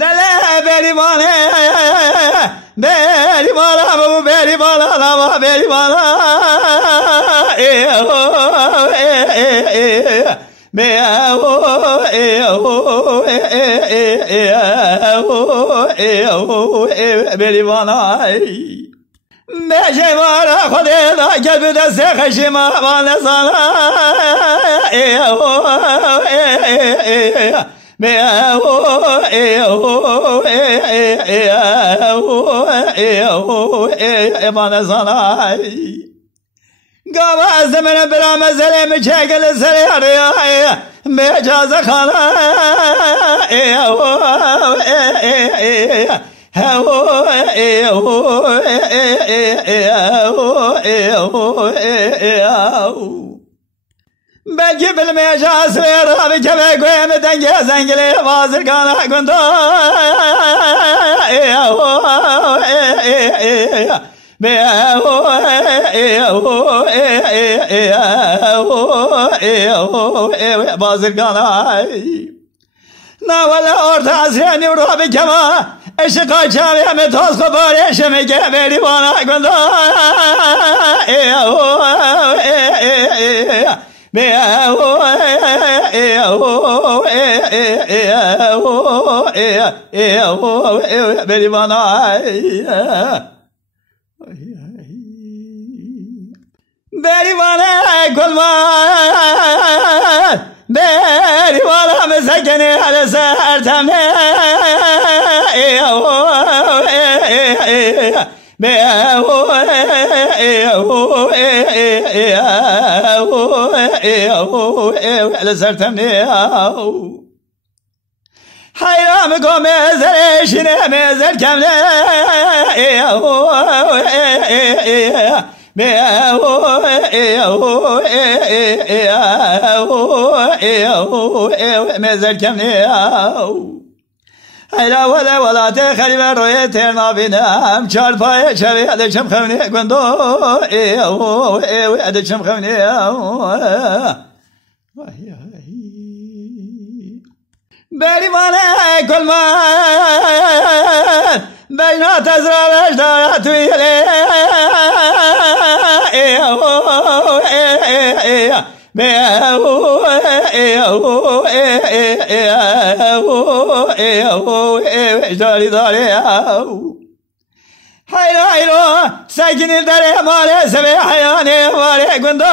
دله بری بالا بری بالا بابا بری بالا لما بری بالا بری بالا بجوار خدا که به دست خشم بالزانا بالزانا گاواز من برام زلم چگل سریاره مجاز خاله بلکه بالمجاز رابی که بگویم دنگی زنگلی بازرگان گندو بازرگان نه ولا ارد از یعنی رابی که ما اشقا چاوی همه تاز خباری شمگه بری بانا گندو بری بانا بری بانا گلمان بری بانا مسکنی حل سرتمه لسرتمني حيرام قوم زرشنا مزر كامله مزر كامله هلا ولا تخرب روی ترنابینم چار پای شوی ادشم خونی گندو ادشم خونی بری مانه کلمان بینات از روش دارد توی حیرو سکنی داره ماله سبه حیانه ماله گندو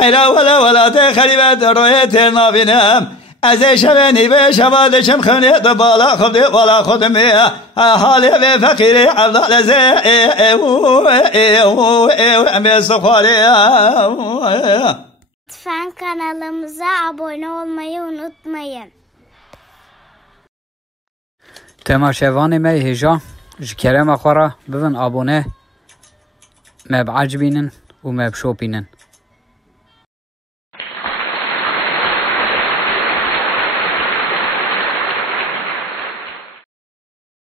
حیرا ولا تخریبت روی ترنابینم از شبنی به شبادشم خونی دو بالا خود بالا خودمی حالی به فقیری عبدال زی امی سخواری لطفاً kanalımıza abone olmayı unutmayın. تماشاوان ما هجا جکرم خورا ببن abone ما بعجبینن و ما بشوپینن